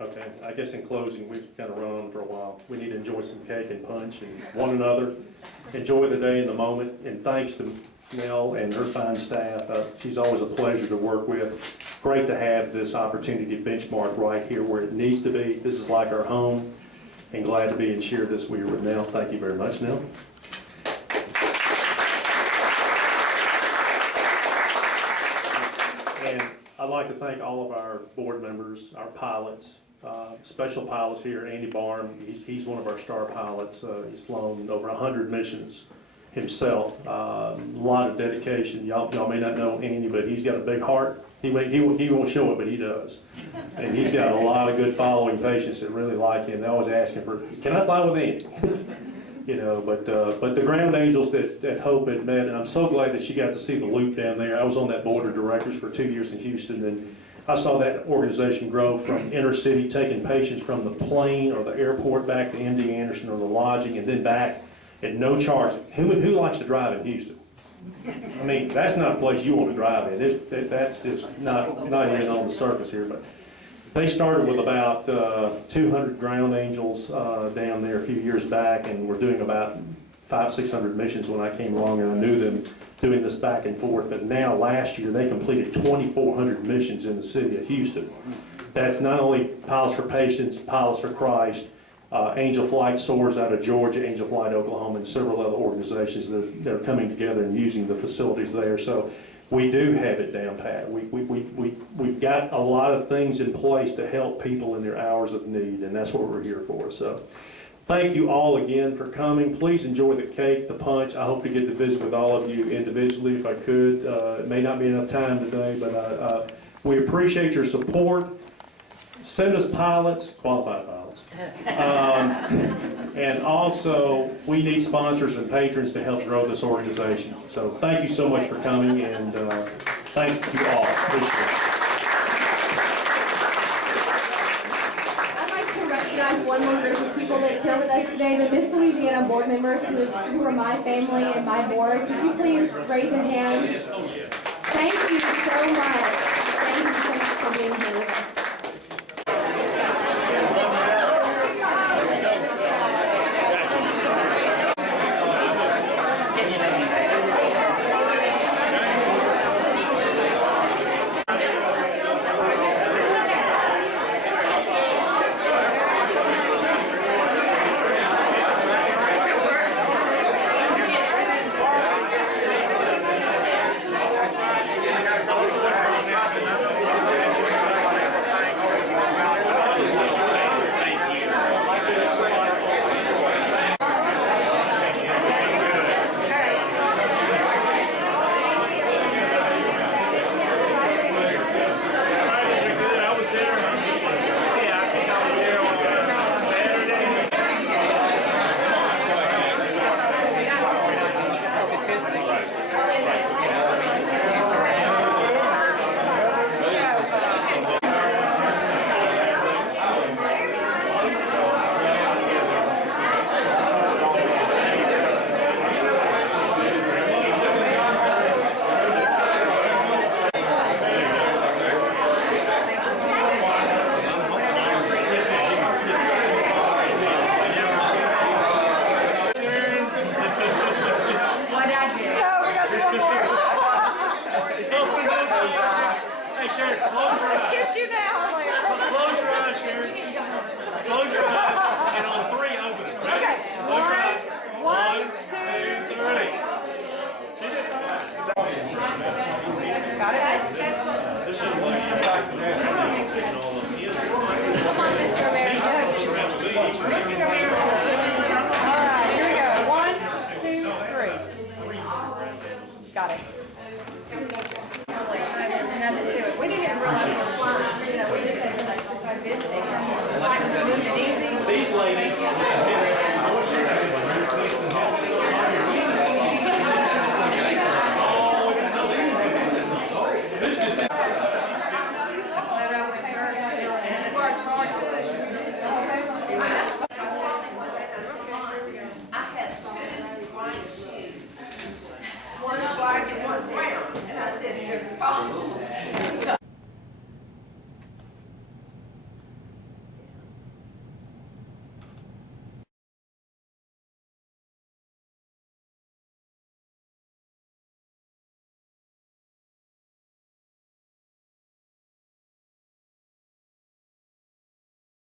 Okay, I guess in closing, we've kind of run on for a while. We need to enjoy some cake and punch and one another. Enjoy the day and the moment, and thanks to Nell and her fine staff. She's always a pleasure to work with. Great to have this opportunity to benchmark right here where it needs to be. This is like our home, and glad to be and share this with you with Nell. Thank you very much, Nell. And I'd like to thank all of our board members, our pilots, special pilots here, Andy Barham. He's one of our star pilots. He's flown over 100 missions himself. A lot of dedication. Y'all may not know Andy, but he's got a big heart. He won't show it, but he does. And he's got a lot of good following patients that really like him. They always ask him for, can I fly with Andy? You know, but the ground angels that Hope had met, and I'm so glad that she got to see the loop down there. I was on that board of directors for 2 years in Houston, and I saw that organization grow from inner city, taking patients from the plane or the airport back to MD Anderson or the lodging, and then back at no charge. Who likes to drive in Houston? I mean, that's not a place you want to drive in. That's just not even on the surface here. But they started with about 200 ground angels down there a few years back, and we're doing about 500-600 missions when I came along, and I knew them doing this back and forth. But now, last year, they completed 2,400 missions in the city of Houston. That's not only Pilots for Patients, Pilots for Christ, Angel Flight Soars out of Georgia, Angel Flight Oklahoma, and several other organizations that are coming together and using the facilities there. So we do have it down pat. We've got a lot of things in place to help people in their hours of need, and that's what we're here for. So thank you all again for coming. Please enjoy the cake, the punch. I hope to get to visit with all of you individually if I could. It may not be enough time today, but we appreciate your support. Send us pilots, qualified pilots. And also, we need sponsors and patrons to help grow this organization. So thank you so much for coming, and thank you all. Appreciate it. I'd like to recognize one more group of people that's here with us today, the Miss Louisiana board members who are my family and my board. Could you please raise a hand? Thank you so much. Thank you so much for being here with us. Got it. There's nothing to it. We didn't even realize it was flying. You know, we just had so much fun visiting. These ladies. One's black and one's brown. And I said, here's a problem.